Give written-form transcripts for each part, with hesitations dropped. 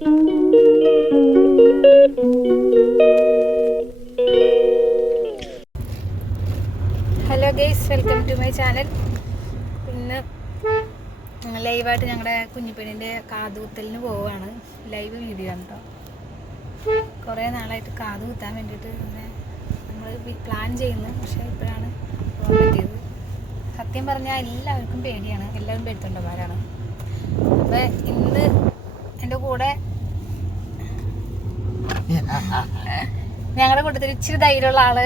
Hello guys, welcome to my channel. ഇന്ന് ലൈവായിട്ട് ഞങ്ങളുടെ കുഞ്ഞിപ്പെണ്ണിൻ്റെ കാതുകുത്തലിന് പോവുകയാണ്. ലൈവ് വീഡിയോ ആണ് കേട്ടോ. കുറേ നാളായിട്ട് കാത് കുത്താൻ വേണ്ടിയിട്ട് ഇങ്ങനെ നമ്മൾ പ്ലാൻ ചെയ്യുന്നു, പക്ഷേ ഇപ്പോഴാണ് പോകാൻ പറ്റിയത്. സത്യം പറഞ്ഞാൽ എല്ലാവർക്കും പേടിയാണ്, എല്ലാവരും പേടിത്തൊണ്ടന്മാരാണ്. അപ്പോൾ ഇന്ന് എൻ്റെ കൂടെ ഞങ്ങളുടെ കൂട്ടത്തിൽ ഇച്ചിരി ധൈര്യമുള്ള ആള്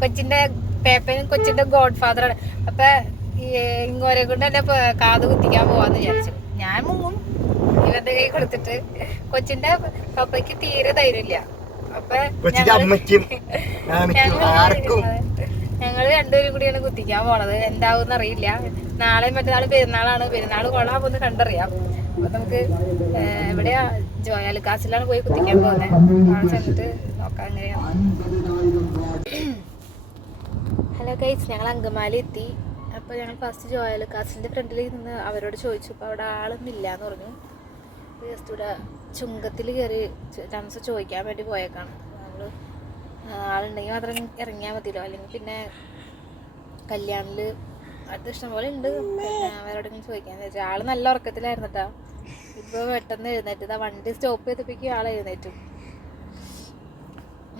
കൊച്ചിന്റെ പേപ്പനും കൊച്ചിന്റെ ഗോഡ് ഫാദറാണ്. അപ്പൊ ഇങ്ങോരെ കൊണ്ട് എന്നെ കാത് കുത്തിക്കാൻ പോവാന്ന് വിചാരിച്ചു. ഞാൻ മുങ്ങും ഇവരുടെ കൈ കൊടുത്തിട്ട്. കൊച്ചിന്റെ പപ്പയ്ക്ക് തീരെ ധൈര്യമില്ല. അപ്പൊ ഞങ്ങള് രണ്ടുപേരും കൂടിയാണ് കുത്തിക്കാൻ പോണത്. എന്താവും അറിയില്ല. നാളെ മറ്റന്നാൾ പെരുന്നാളാണ്. പെരുന്നാൾ കൊള്ളാമെന്ന് കണ്ടറിയാം. അപ്പൊ നമുക്ക് എവിടെയാ ജോയാലുക്കാസിലാണ് പോയി കുത്തിക്കാൻ പോകുന്നത്. അവിടെ ചെന്നിട്ട് നോക്കാം എങ്ങനെയാണ്. ഹലോ ഗൈസ്, ഞങ്ങൾ അങ്കമാലി എത്തി. അപ്പോൾ ഞങ്ങൾ ഫസ്റ്റ് ജോയാലുക്കാസിൻ്റെ ഫ്രണ്ടിൽ നിന്ന് അവരോട് ചോദിച്ചു. അപ്പോൾ അവിടെ ആളൊന്നും ഇല്ല എന്ന് പറഞ്ഞു. ജസ്റ്റ് ഇവിടെ ചുങ്കത്തിൽ കയറി താമസം ചോദിക്കാൻ വേണ്ടി പോയേക്കാണ്. നമ്മൾ ആളുണ്ടെങ്കിൽ മാത്രം ഇറങ്ങിയാൽ മതിയല്ലോ, അല്ലെങ്കിൽ പിന്നെ കല്യാണിൽ അത് ഇഷ്ടംപോലെ ഉണ്ട്. പിന്നെ അവരോടെങ്കിലും ചോദിക്കാന്ന് വെച്ചാൽ ആൾ നല്ല ഉറക്കത്തിലായിരുന്നു കേട്ടോ. ഇപ്പോൾ പെട്ടെന്ന് എഴുന്നേറ്റ് വണ്ടി സ്റ്റോപ്പ് ചെയ്തപ്പോഴേക്കും ആൾ എഴുന്നേറ്റു.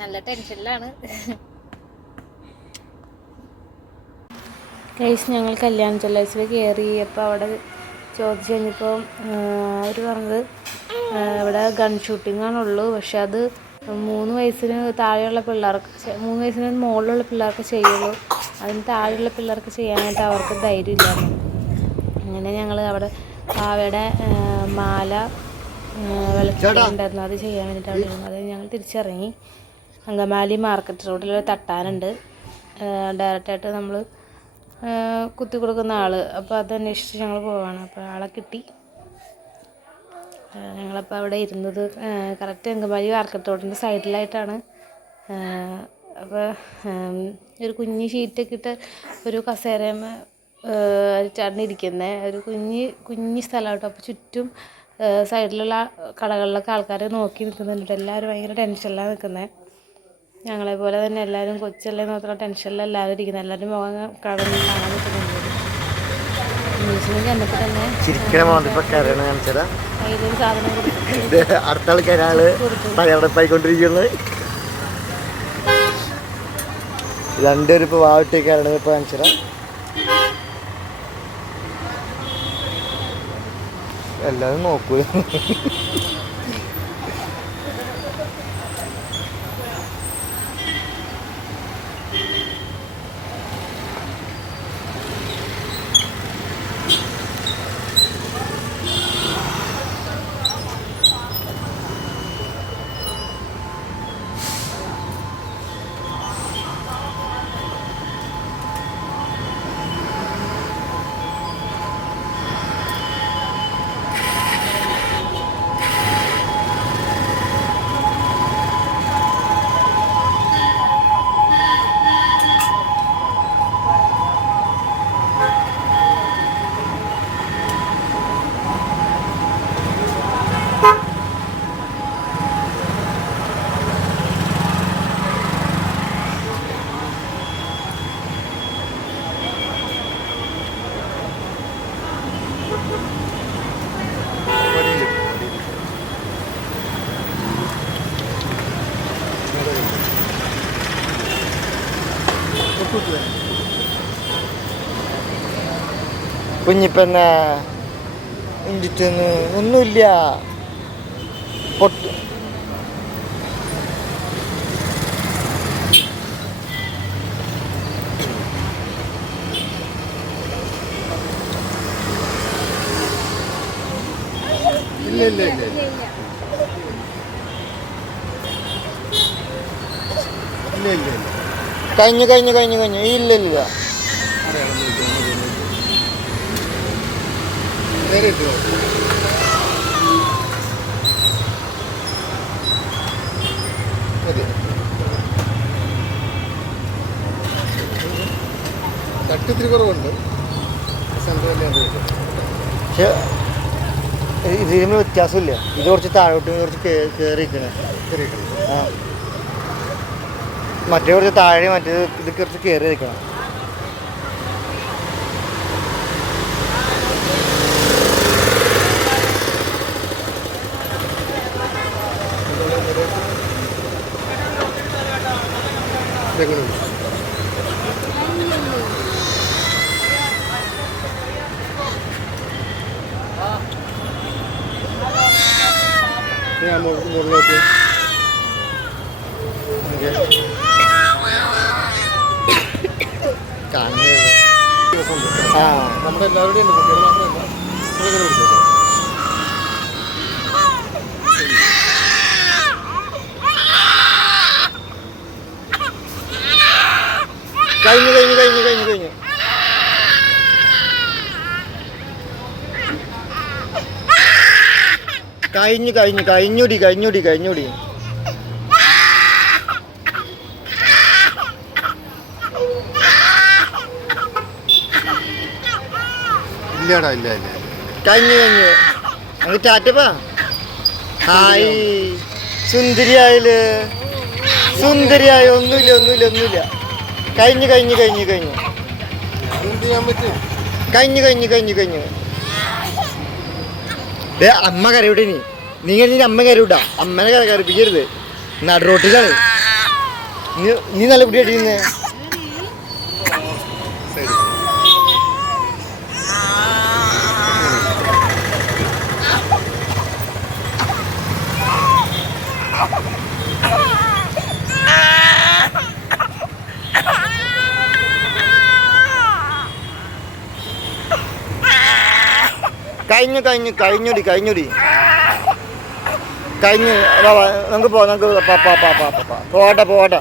നല്ല ടെൻഷനിലാണ്. ഗൈസ്, ഞങ്ങൾ കല്യാൺ ജ്വല്ലേഴ്സിൽ കയറി. അപ്പോൾ അവിടെ ചോദിച്ചു കഴിഞ്ഞപ്പോൾ അവർ പറഞ്ഞത് ഇവിടെ ഗൺ ഷൂട്ടിംഗ് ആണുള്ളൂ, പക്ഷെ അത് 3 വയസ്സിന് താഴെയുള്ള പിള്ളേർക്ക്, 3 വയസ്സിന് മുകളിലുള്ള പിള്ളേർക്ക് ചെയ്യുള്ളൂ. അതിന് താഴെയുള്ള പിള്ളേർക്ക് ചെയ്യാനായിട്ട് അവർക്ക് ധൈര്യമില്ല. അങ്ങനെ ഞങ്ങൾ അവിടെ പാവയുടെ മാല വെളുത്തിട്ടുണ്ടായിരുന്നു, അത് ചെയ്യാൻ വേണ്ടിയിട്ട് അവിടെ ഇരുന്നു. അത് ഞങ്ങൾ തിരിച്ചിറങ്ങി. അങ്കമാലി മാർക്കറ്റ് റോഡിലൊരു തട്ടാനുണ്ട്, ഡയറക്റ്റായിട്ട് നമ്മൾ കുത്തി കൊടുക്കുന്ന ആൾ. അപ്പോൾ അത് അന്വേഷിച്ച് ഞങ്ങൾ പോവാണ്. അപ്പോൾ ആളെ കിട്ടി. ഞങ്ങളപ്പോൾ അവിടെ ഇരുന്നത് കറക്റ്റ് അങ്കമാലി മാർക്കറ്റ് റോഡിൻ്റെ സൈഡിലായിട്ടാണ്. അപ്പോൾ ഒരു കുഞ്ഞ് ഷീറ്റൊക്കെ ഇട്ട് ഒരു കസേരമ ചേട്ടനിരിക്കുന്ന ഒരു കുഞ്ഞ് സ്ഥലം കേട്ടോ. അപ്പോൾ ചുറ്റും സൈഡിലുള്ള കടകളിലൊക്കെ ആൾക്കാർ നോക്കി നിൽക്കുന്നുണ്ട്. എല്ലാവരും ഭയങ്കര ടെൻഷനിലാണ് നിൽക്കുന്നത്. ഞങ്ങളെപ്പോലെ തന്നെ എല്ലാവരും കൊച്ചല്ലേ നോക്കുന്ന ടെൻഷനിലാണ് എല്ലാവരും ഇരിക്കുന്നത്. എല്ലാവരും മുഖം കാണാൻ നിൽക്കുന്നുണ്ട്. ന്യൂസിലേക്ക് എന്നപ്പോൾ തന്നെ കയ്യിലൊരു സാധനം അടുത്ത ആൾക്കാരാണ് തയ്യാറെടുപ്പായിക്കൊണ്ടിരിക്കുന്നത്. രണ്ടുപേരും ഇപ്പോൾ വാവിട്ടേക്കാരാണ് ഇപ്പോൾ കാണിച്ചത്. എല്ലാവരും നോക്കൂ. കുഞ്ഞിപ്പെന്നെ ഇഞ്ചിട്ടൊന്ന് ഒന്നുമില്ല. പൊട്ട് ഇല്ല ഇല്ല ഇല്ല ഇല്ല ഇല്ല ഇല്ല കഴിഞ്ഞു കഴിഞ്ഞു കഴിഞ്ഞു കഴിഞ്ഞു ഇല്ല ഇല്ല. തട്ടിത്തിരി കുറവുണ്ട്. ഇത് തമ്മിൽ വ്യത്യാസമില്ല. ഇത് കുറച്ച് താഴോട്ട് കുറച്ച് കയറിയിരിക്കണേ. ആ മറ്റേ കുറച്ച് താഴെ, മറ്റേത് ഇത് കുറച്ച് കയറി നിൽക്കണം. മുകളിലോട്ട് നമ്മുടെ എല്ലാവരുടെയും ഉണ്ട്, കുട്ടികൾ മാത്രമല്ല. കഴിഞ്ഞു കഴിഞ്ഞു കഴിഞ്ഞു കഴിഞ്ഞു കഴിഞ്ഞു കഴിഞ്ഞു കഴിഞ്ഞു കഴിഞ്ഞുടി കഴിഞ്ഞുടി കഴിഞ്ഞുടി. ഇല്ലടാ ഇല്ല ഇല്ല കഴിഞ്ഞു കഴിഞ്ഞു. അങ്ങ് ടാറ്റപ്പാ. ഹായ് സുന്ദരിയായാല് സുന്ദരിയായ. ഒന്നുമില്ല ഒന്നുമില്ല ഒന്നുമില്ല. കഴിഞ്ഞു കഴിഞ്ഞു കഴിഞ്ഞു കഴിഞ്ഞു കഴിഞ്ഞു കഴിഞ്ഞു കഴിഞ്ഞു കഴിഞ്ഞു. അമ്മ കരവിട്ടെ. നീ കഴിഞ്ഞ അമ്മ കരവിട്ടാ. അമ്മനെ കരപ്പിക്കരുത്. നടുറോട്ടിലാണ്. നീ നല്ല കുട്ടിയായിട്ടിരുന്നേ. കഴിഞ്ഞു കഴിഞ്ഞു കഴിഞ്ഞുടി കഴിഞ്ഞുടി കഴിഞ്ഞു. നമുക്ക് പോവാം. നമുക്ക് പോവാട്ടെ പോവാട്ടെ.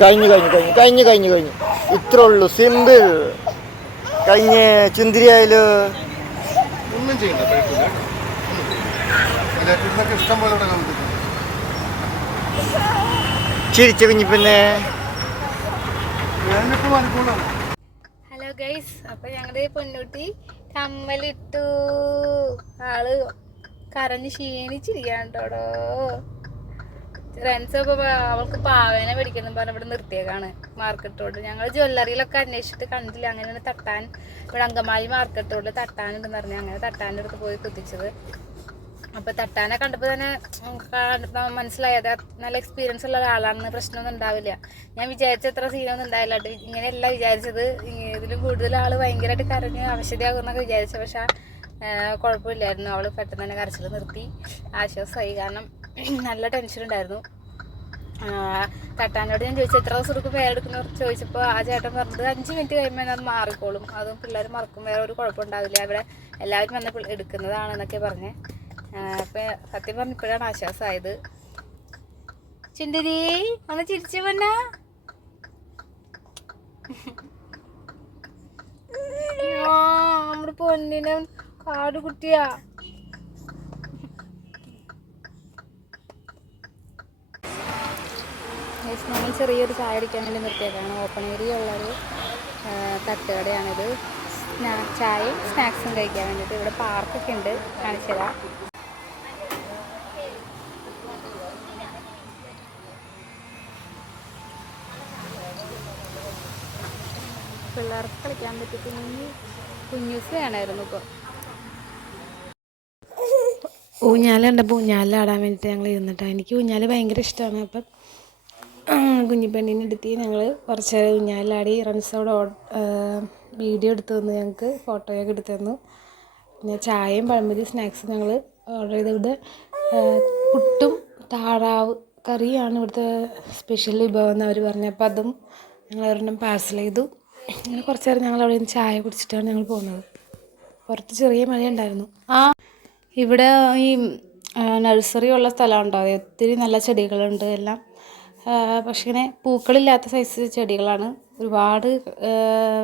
കഴിഞ്ഞു കഴിഞ്ഞു കഴിഞ്ഞു കഴിഞ്ഞു കഴിഞ്ഞു കഴിഞ്ഞു. ഇത്രേ ഉള്ളൂ, സിമ്പിൾ. കഴിഞ്ഞ് ചുന്തിരിയായാലും ഒന്നും ചെയ്യണ്ട. ഇഷ്ടം പോലെ ചിരിച്ച കുഞ്ഞിപ്പിന്നെ. ഹലോ ഗൈസ്, അപ്പോൾ ഞങ്ങളുടെ പൊന്നൂട്ടി കമ്മലിട്ടു. ആള് കരഞ്ഞ് ക്ഷീണിച്ചിരിക്കാണ്ടോടോ. ഫ്രണ്ട്സ് ഇപ്പോൾ അവൾക്ക് പാവേനെ മേടിക്കണം പറഞ്ഞ് ഇവിടെ നിർത്തിയേക്കാണ് മാർക്കറ്റ് റോഡ്. ഞങ്ങൾ ജ്വല്ലറിയിലൊക്കെ അന്വേഷിച്ചിട്ട് കണ്ടില്ല. അങ്ങനെയാണ് തട്ടാൻ ഇവിടെ അങ്കമാലി മാർക്കറ്റ് റോഡിൽ തട്ടാനുണ്ടെന്ന് പറഞ്ഞ് അങ്ങനെ തട്ടാൻ്റെ അടുത്ത് പോയി കുത്തിച്ചത്. അപ്പോൾ തട്ടാനെ കണ്ടപ്പോൾ തന്നെ മനസ്സിലായത് നല്ല എക്സ്പീരിയൻസ് ഉള്ള ഒരാളാണെന്ന്. പ്രശ്നമൊന്നും ഉണ്ടാവില്ല. ഞാൻ വിചാരിച്ച അത്ര സീനൊന്നും ഉണ്ടാവില്ല. ഇങ്ങനെയല്ല വിചാരിച്ചത്. ഇതിലും കൂടുതൽ ആൾ ഭയങ്കരമായിട്ട് കരഞ്ഞ് അവശതയാകുമെന്നൊക്കെ വിചാരിച്ചു. പക്ഷെ കുഴപ്പമില്ലായിരുന്നു. അവൾ പെട്ടെന്ന് തന്നെ കരച്ചിൽ നിർത്തി. ആശ്വാസമായി. കാരണം നല്ല ടെൻഷൻ ഉണ്ടായിരുന്നു. തട്ടാനോട് ഞാൻ ചോദിച്ചു എത്ര ദിവസം എടുക്കും പേരെടുക്കുന്ന ചോദിച്ചപ്പോൾ ആ ചേട്ടൻ പറഞ്ഞത് 5 മിനിറ്റ് കഴിയുമ്പോൾ അത് മാറിക്കോളും, അതും പിള്ളേർ മറക്കും, വേറെ ഒരു കുഴപ്പമുണ്ടാവില്ല, അവിടെ എല്ലാവരും വന്ന് എടുക്കുന്നതാണെന്നൊക്കെ പറഞ്ഞ്. അപ്പം സത്യം പറഞ്ഞപ്പോഴാണ് ആശ്വാസമായത്. ചുണ്ടരി ഒന്ന് ചിരിച്ചു പൊന്ന. നമ്മുടെ പൊന്നിനെ കാട് കുട്ടിയാ. നമ്മൾ ചെറിയൊരു ചായ അടിക്കാൻ വേണ്ടി നിർത്തിയേക്കാണ്. ഓപ്പൺ ഏരിയ ഉള്ളൊരു തട്ടുകടയാണിത്. ചായയും സ്നാക്സും കഴിക്കാൻ വേണ്ടിയിട്ട്. ഇവിടെ പാർക്കൊക്കെ ഉണ്ട്, കാണിച്ചു തരാം. പിള്ളേർക്ക് കളിക്കാൻ പറ്റി കുഞ്ഞൂസ് വേണമായിരുന്നു. ഇപ്പോൾ ഊഞ്ഞാല കണ്ടപ്പോൾ ഊഞ്ഞാലാടാൻ വേണ്ടിയിട്ട് ഞങ്ങൾ ഇരുന്നിട്ടാണ്. എനിക്ക് ഊഞ്ഞാൽ ഭയങ്കര ഇഷ്ടമാണ്. അപ്പം കുഞ്ഞിപ്പെണ്ണിനെ എടുത്തി ഞങ്ങൾ കുറച്ച് നേരം ഊഞ്ഞാലാടി. റൺസോടെ വീഡിയോ എടുത്തു തന്നു, ഞങ്ങൾക്ക് ഫോട്ടോയൊക്കെ എടുത്തു തന്നു. പിന്നെ ചായയും പഴംപൊരി സ്നാക്സും ഞങ്ങൾ ഓർഡർ ചെയ്ത്. ഇവിടെ പുട്ടും താറാവ് കറിയാണ് ഇവിടുത്തെ സ്പെഷ്യൽ വിഭവം എന്ന് അവർ പറഞ്ഞു. അപ്പോൾ അതും ഞങ്ങൾ ഒരെണ്ണം പാഴ്സൽ ചെയ്തു. അങ്ങനെ കുറച്ച് നേരം ഞങ്ങൾ അവിടെ നിന്ന് ചായ കുടിച്ചിട്ടാണ് ഞങ്ങൾ പോകുന്നത്. പുറത്ത് ചെറിയ മഴയുണ്ടായിരുന്നു. ഇവിടെ ഈ നഴ്സറി ഉള്ള സ്ഥലമുണ്ടോ, ഒത്തിരി നല്ല ചെടികളുണ്ട് എല്ലാം. പക്ഷേ ഇങ്ങനെ പൂക്കളില്ലാത്ത സൈസ് ചെടികളാണ്. ഒരുപാട്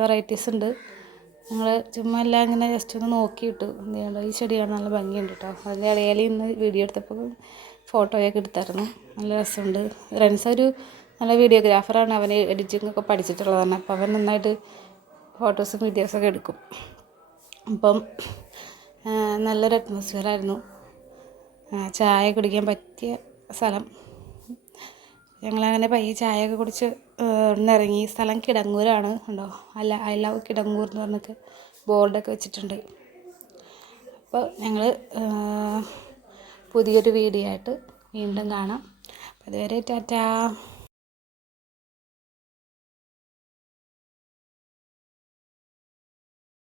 വെറൈറ്റീസ് ഉണ്ട്. ഞങ്ങൾ ചുമ്മാ എല്ലാം ഇങ്ങനെ ജസ്റ്റ് ഒന്ന് നോക്കിയിട്ടു. എന്ത് ചെയ്യണ്ടോ, ഈ ചെടിയാണ് നല്ല ഭംഗിയുണ്ട് കേട്ടോ. അതിൻ്റെ ഇടയിൽ ഇന്ന് വീഡിയോ എടുത്തപ്പോൾ ഫോട്ടോയൊക്കെ എടുത്തായിരുന്നു. നല്ല രസമുണ്ട്. റൺസ് ഒരു നല്ല വീഡിയോഗ്രാഫറാണ്. അവന് എഡിറ്റിംഗ് ഒക്കെ പഠിച്ചിട്ടുള്ളതാണ്. അപ്പോൾ അവൻ നന്നായിട്ട് ഫോട്ടോസും വീഡിയോസൊക്കെ എടുക്കും. അപ്പം നല്ലൊരു അറ്റ്മോസ്ഫിയറായിരുന്നു. ചായ കുടിക്കാൻ പറ്റിയ സ്ഥലം. ഞങ്ങളങ്ങനെ പയ്യെ ചായയൊക്കെ കുടിച്ച് ഇറങ്ങി. സ്ഥലം കിടങ്ങൂരാണ്. ഉണ്ടോ, ഐ ലവ് കിടങ്ങൂർ എന്ന് പറഞ്ഞിട്ട് ബോർഡൊക്കെ വെച്ചിട്ടുണ്ട്. അപ്പോൾ ഞങ്ങൾ പുതിയൊരു വീഡിയോ ആയിട്ട് വീണ്ടും കാണാം. അതുവരെ ടാറ്റാ.